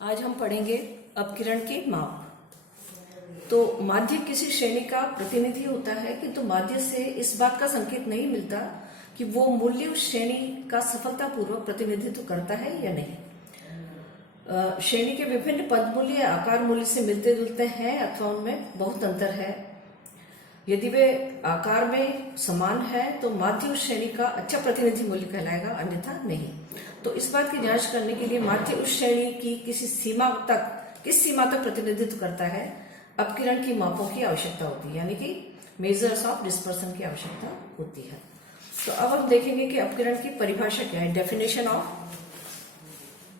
आज हम पढ़ेंगे अपकिरण के माप। तो माध्य किसी श्रेणी का प्रतिनिधि होता है, किंतु माध्य से इस बात का संकेत नहीं मिलता कि वो मूल्य उस श्रेणी का सफलतापूर्वक प्रतिनिधित्व करता है या नहीं। श्रेणी के विभिन्न पद मूल्य या आकार मूल्य से मिलते जुलते हैं अथवा उनमें बहुत अंतर है। यदि वे आकार में समान है तो माध्य उस श्रेणी का अच्छा प्रतिनिधि मूल्य कहलाएगा, अन्यथा नहीं। तो इस बात की जांच करने के लिए माध्य उस श्रेणी की किस सीमा तक प्रतिनिधित्व करता है, अपकिरण की मापों की आवश्यकता होती है, यानी कि मेजर्स ऑफ डिस्पर्सन की आवश्यकता होती है। तो अब हम देखेंगे कि अपकिरण की परिभाषा क्या है, डेफिनेशन ऑफ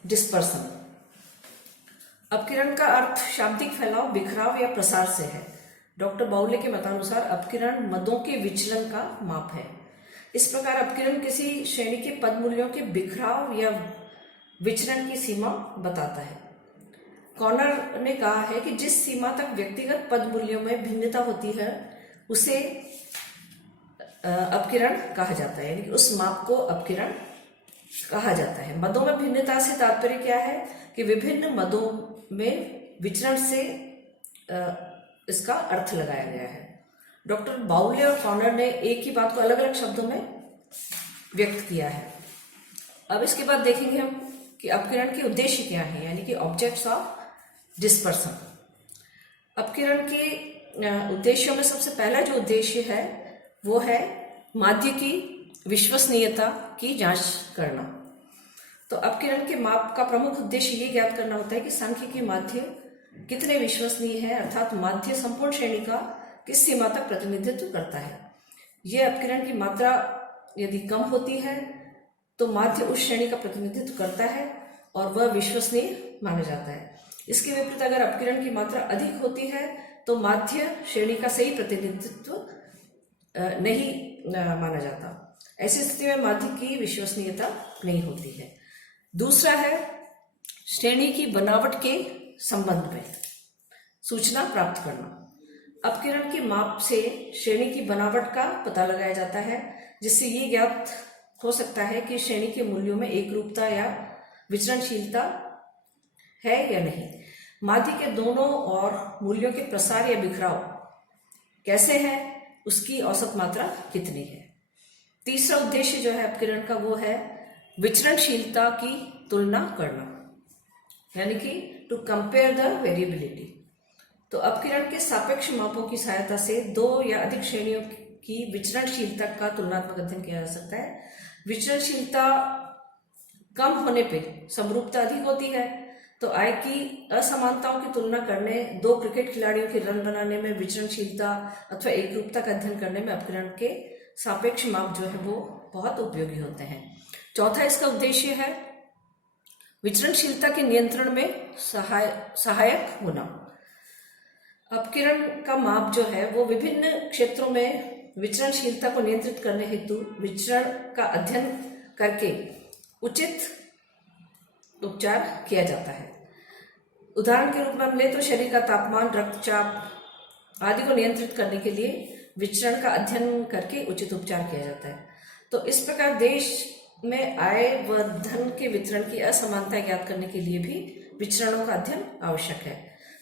डिस्पर्सन। अपकिरण का अर्थ शाब्दिक फैलाव, बिखराव या प्रसार से है। डॉक्टर बाउले के मतानुसार अपकिरण मदों के विचलन का माप है। इस प्रकार अपकिरण किसी श्रेणी के पद मूल्यों के बिखराव या विचलन की सीमा बताता है। कॉर्नर ने कहा है कि जिस सीमा तक व्यक्तिगत पद मूल्यों में भिन्नता होती है उसे अपकिरण कहा जाता है, यानी कि उस माप को अपकिरण कहा जाता है। मदों में भिन्नता से तात्पर्य क्या है कि विभिन्न मदों में विचरण से इसका अर्थ लगाया गया है। डॉक्टर बाउले और कॉर्नर ने एक ही बात को अलग अलग शब्दों में व्यक्त किया है। अब इसके बाद देखेंगे हम कि अपकिरण के उद्देश्य क्या है, यानी कि ऑब्जेक्ट्स ऑफ डिस्पर्सन। अपकिरण के उद्देश्यों में सबसे पहला जो उद्देश्य है वो है माध्य की विश्वसनीयता की जांच करना। तो अपकिरण के माप का प्रमुख उद्देश्य ये ज्ञात करना होता है कि सांख्यिकीय माध्य कितने विश्वसनीय है, अर्थात माध्य संपूर्ण श्रेणी का किस सीमा तक प्रतिनिधित्व करता है। यह अपकिरण की मात्रा यदि कम होती है तो माध्य उस श्रेणी का प्रतिनिधित्व करता है और वह विश्वसनीय माना जाता है। इसके विपरीत अगर अपकिरण की मात्रा अधिक होती है तो माध्य श्रेणी का सही प्रतिनिधित्व नहीं माना जाता। ऐसी स्थिति में माध्य की विश्वसनीयता नहीं होती है। दूसरा है श्रेणी की बनावट के संबंध में सूचना प्राप्त करना। अपकिरण के माप से श्रेणी की बनावट का पता लगाया जाता है, जिससे ये ज्ञात हो सकता है कि श्रेणी के मूल्यों में एकरूपता या विचरणशीलता है या नहीं। माध्य के दोनों और मूल्यों के प्रसार या बिखराव कैसे है, उसकी औसत मात्रा कितनी है। तीसरा उद्देश्य जो है अपकिरण का वो है विचरणशीलता की तुलना करना, यानी कि टू कंपेयर द वेरिएबिलिटी। तो अपकिरण के सापेक्ष मापों की सहायता से दो या अधिक श्रेणियों की विचरणशीलता का तुलनात्मक अध्ययन किया जा सकता है। विचरणशीलता कम होने पे समरूपता अधिक होती है। तो आय की असमानताओं की तुलना करने, दो क्रिकेट खिलाड़ियों के रन बनाने में विचरणशीलता अथवा एकरूपता का अध्ययन करने में अपकिरण के सापेक्ष माप जो है वो बहुत उपयोगी होते हैं। चौथा इसका उद्देश्य है विचरणशीलता के नियंत्रण में सहायक होना। अपकिरण का माप जो है वो विभिन्न क्षेत्रों में विचरणशीलता को नियंत्रित करने हेतु विचरण का अध्ययन करके उचित उपचार किया जाता है। उदाहरण के रूप में हम ले तो शरीर का तापमान, रक्तचाप आदि को नियंत्रित करने के लिए विचरण का अध्ययन करके उचित उपचार किया जाता है। तो इस प्रकार देश में आय व धन के वितरण की असमानता ज्ञात करने के लिए भी विचरणों का अध्ययन आवश्यक है,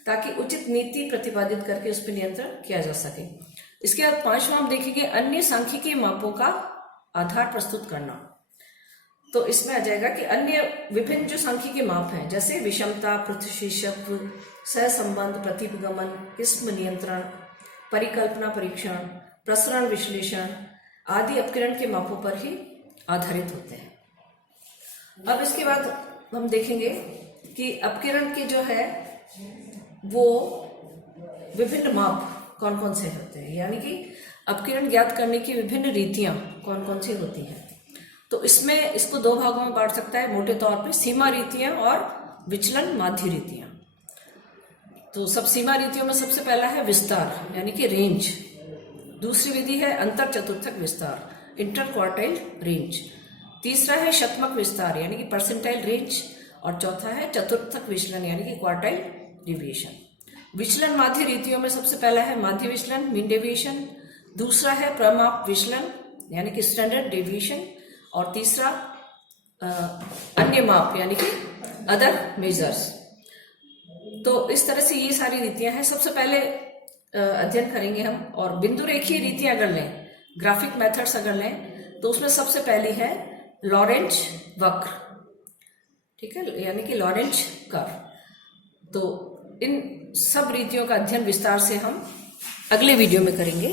ताकि उचित नीति प्रतिपादित करके उस पर नियंत्रण किया जा सके। इसके बाद पांचवा हम देखेंगे अन्य सांख्यिकीय मापों का आधार प्रस्तुत करना। तो इसमें आ जाएगा कि अन्य विभिन्न जो सांख्यिकीय माप हैं, जैसे विषमता, प्रतिशतत्व, सहसंबंध, प्रतिगमन, किस्म नियंत्रण, परिकल्पना परीक्षण, प्रसरण विश्लेषण आदि अपकिरण के मापों पर ही आधारित होते हैं। अब इसके बाद हम देखेंगे कि अपकिरण के जो है वो विभिन्न माप कौन कौन से होते हैं, यानी कि अपकिरण ज्ञात करने की विभिन्न रीतियां कौन कौन सी होती हैं। तो इसमें इसको दो भागों में बांट सकता है मोटे तौर पे, सीमा रीतियां और विचलन माध्य रीतियां। तो सब सीमा रीतियों में सबसे पहला है विस्तार, यानी कि रेंज। दूसरी विधि है अंतर चतुर्थक विस्तार, इंटर क्वार्टाइल रेंज। तीसरा है शतमक विस्तार, यानी कि परसेंटाइल रेंज। और चौथा है चतुर्थक विचलन, यानी कि क्वार्टाइल डिविएशन। विचलन माध्य रीतियों में सबसे पहला है माध्य विचलन, मीन डेविएशन। दूसरा है प्रमाप विचलन, यानी कि स्टैंडर्ड डेविएशन। और तीसरा अन्य माप यानी कि अदर मेजर्स। तो इस तरह से ये सारी रीतियां हैं। सबसे पहले अध्ययन करेंगे हम, और बिंदु रेखीय रीतियां अगर लें, ग्राफिक मेथड्स अगर लें, तो उसमें सबसे पहली है लॉरेंज वक्र, ठीक है, यानी कि लॉरेंज कर्व। तो इन सब रीतियों का अध्ययन विस्तार से हम अगले वीडियो में करेंगे।